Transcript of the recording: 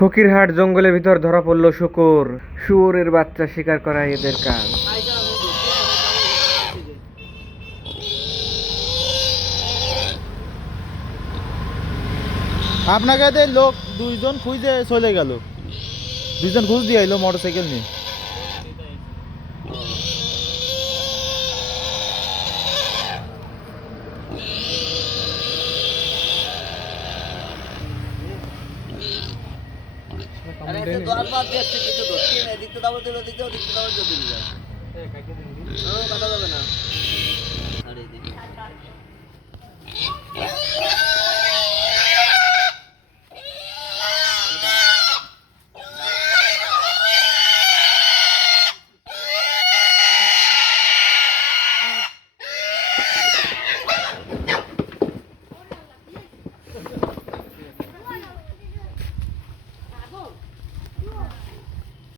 ফকিরহাট জঙ্গলের ভিতর ধরা পড়ল শুকুর। শুয়োরের বাচ্চা শিকার করা এদের কাজ। আপনাকে লোক দুইজন খুঁজে চলে গেল। দুইজন খুঁজ দিয়ে এলো মোটর সাইকেল নিয়ে। বাদ দেখছে কিছু ধরছি না এদিক তো দাবল দিল দিক দিক তো দাবল দিল দিল ও কাটা যাবে না